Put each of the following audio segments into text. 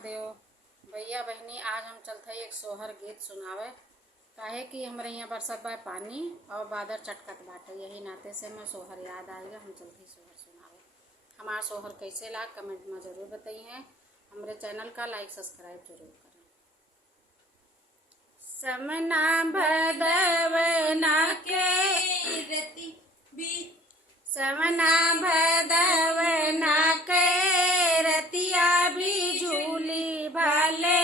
महादेव। भैया बहनी, आज हम चलते एक सोहर गीत सुनावे। काहे कि हमारे यहाँ बरसत बा पानी और बादल चटकत बाटे, यही नाते से मैं सोहर याद आएगा। हम चलते सोहर सुनावे। हमारा सोहर कैसे ला कमेंट में ज़रूर बताइए। हमारे चैनल का लाइक सब्सक्राइब जरूर करें। समना भदवना के रति भी, समना भदवना के रतिया भी झूली भले,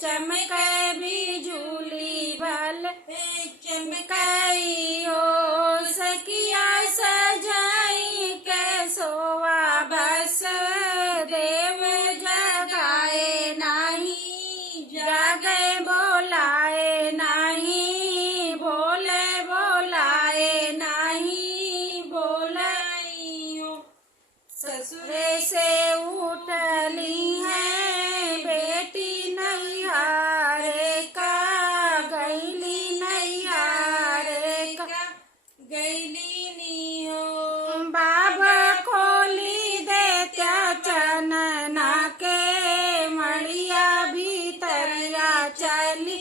चमक भी झूली भले चमकई हो। सखिया सजाई के सोवा बस, देव जगाए नाही, जागे बोलाए नाही, बोले बोलाए नहीं, बोलाई हो। ससुरे से उठली है बेटी नैहारे का, गैली नैहारे का गैली नी हो। बाबा खोली देत्या चनना के, मड़िया भीतरिया चली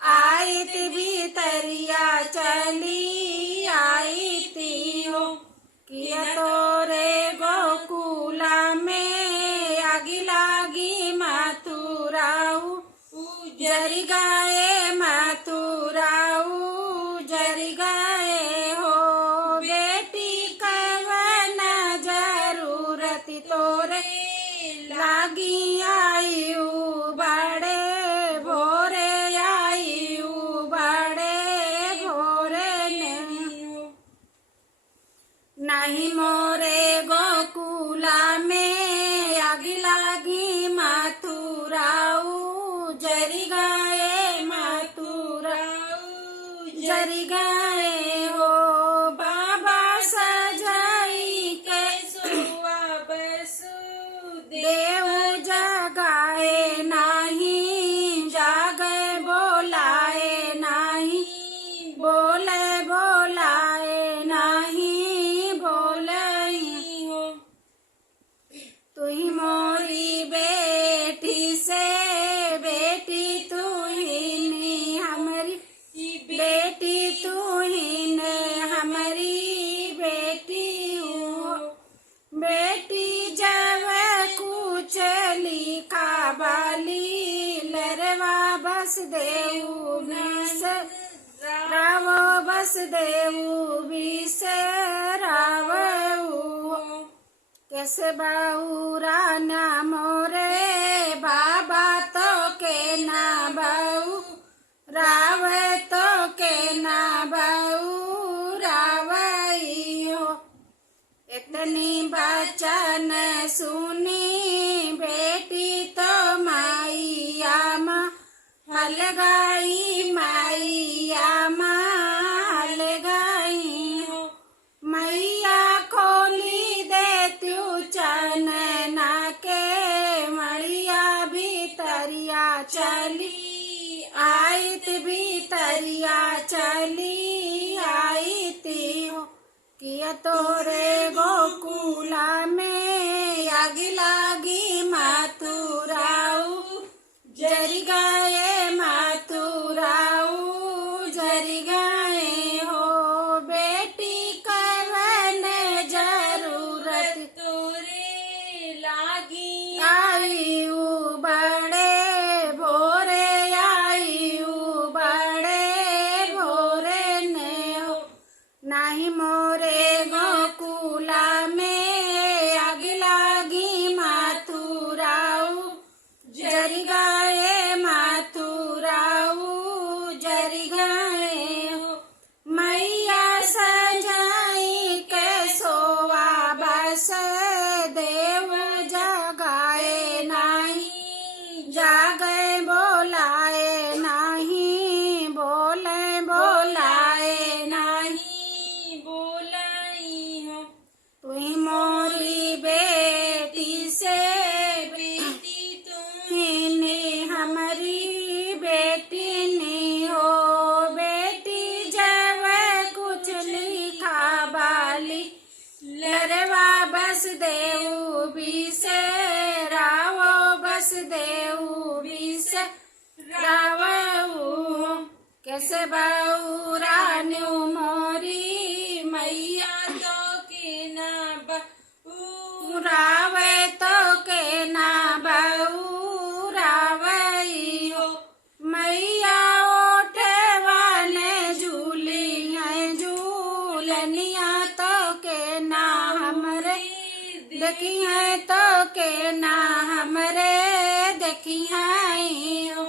आईत, भीतरिया चली आईती हो। किया तोरे गोकुला में आगी लागी मथुराऊ, जरी गाए मथुराऊ जरी गाए हो। बेटी कवन जरूरत तोरे लागी आयु बड़े भोरे, आयु बड़े भोरे नहीं मोरे गोकुला में आगी लागी मथुराऊ, जरी गाए मथुराऊ जरी गाए हो। बाबा सजाई के सुआ बसु, देव जगाए नाही, जागे बोलाए नाही, बोले बोलाए नाही, बोलई हो। तुही मोरी बेटी से बेटी, तुही ने हमारी बेटी, तुही ने हमारी बेटी हो। बेटी जब कुछ लिखा बाली, लरवा बस देऊ बीस रावो, बस देऊ बीस रावऊ। कैस बहुरा ना मोरे बाबा तो के ना बहु, राव तो के ना बहु रावई हो। इतनी बचन सुनी बेटी तो माइया माँ हल गई, माइया माँ हल गई हो। मैया खोली देत्यू चनना के, मड़िया भीतरिया चली आईत, भीतरिया चली आईती हो। किया तोरे गोकुला में आगी लागी मथुराऊ, जरी गाए मथुराऊ जरी गाए हो। बेटी कवन जरूरत तोरे लागी आयु बड़े भोरे, आयु बड़े भोरे ने हो। नाही मोरे गोकुला बस देऊ विष रावऊ कैसे बऊरान्यू मोरी मैया तो के ना रावे तो के ना बऊ रावई हो मैया ओठे वाले झूली है झूलनिया तो के ना हमरे देखी है तो के ना हमरे देखी है हो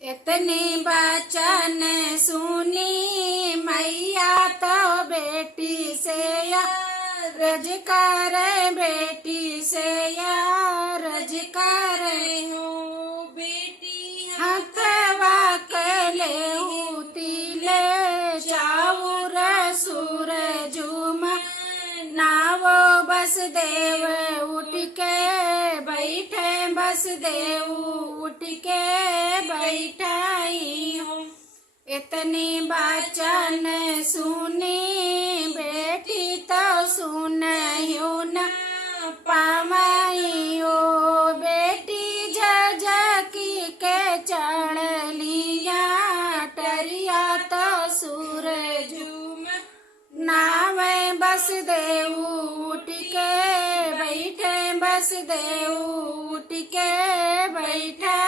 इतनी बचन सुनी मैया तो बेटी से रज करे बेटी से रज करे हो बेटी हथवा के ले चाउर सुर झूम नावो बस देव उठ के बैठे बस देव उठ के बैठाई हूँ इतनी बचन सुनी बेटी तो सुनयो न पावई हो बेटी झकी के चढ़ लिया टरिया तो सूरज नावे बस देऊ उठ के बैठे बस देऊ उठ के बैठा